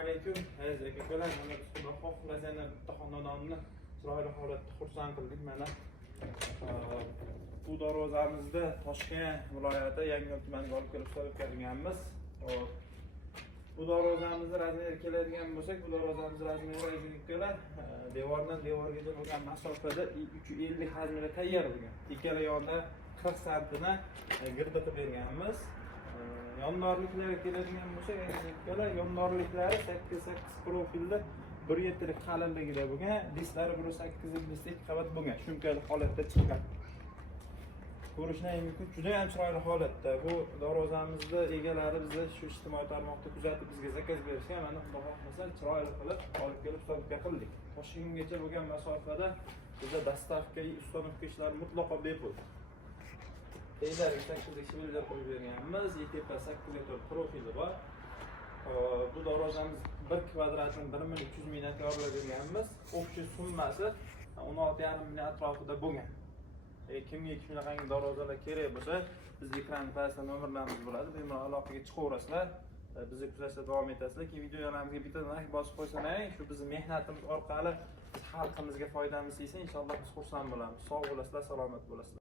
alaykum. Aziz aka-ukalar, mana Xudo xohlasa yana bitta xonadonni chiroyli holatda xursand qildik. Mana bu darvozamizda Toshkent viloyati Yangiyo'l tumaniga olib kelib o'tkazganmiz. Bu darvozamizni razmeri keladigan bo'lsak, bu darvozamiz razmeri aka-ukalar devordan devorgacha bo'lgan masofada 350 hajmida tayyor bo'lgan. Ikkala yonda 40 santini girdi qilib berganmiz. Yondorliklarga keladigan bo'lsak, aka-ukalar yondorliklari 8 profilda 1.7 lik qalinligida bo'lgan, disklari 1.8 lik qavat bo'lgan, shumkali holatda chiqqan. Ko'rishingiz mumkin, juda ham chiroyli holatda. Bu darvozamizda egalari bizni shu ijtimoiy tarmoqda kuzatib bizga zakaz berishgan. Mana Xudo xohlasa chiroyli qilib olib kelib ustavka qildik. Toshkentgacha bo'lgan masofada bizda dastavka, ustavka ishlari mutlaqo bepul. Eylariga 8 shvillar qo'yib berganmiz, YTP 8 profili bor. Bu darvozamiz 1 kvadratini 1.300 ming tayyorlab berganmiz. Общий summasi 16,5 ming atrofida bo'lgan. Kimga shunaqangi darvozalar kerak bo'lsa, biz ekran pastida nomerlarimiz bo'ladi. Bemalol aloqaga chiqaverasizlar. Bizni kuzatishda davom etasizlar. Keyin videolarimizga bitta like bosib qo'ysangiz, shu bizning mehnatimiz orqali xalqimizga foydamiz tegsa, inshaalloh biz xursand bo'lamiz. Sog' bo'lasizlar, salomat bo'lasizlar.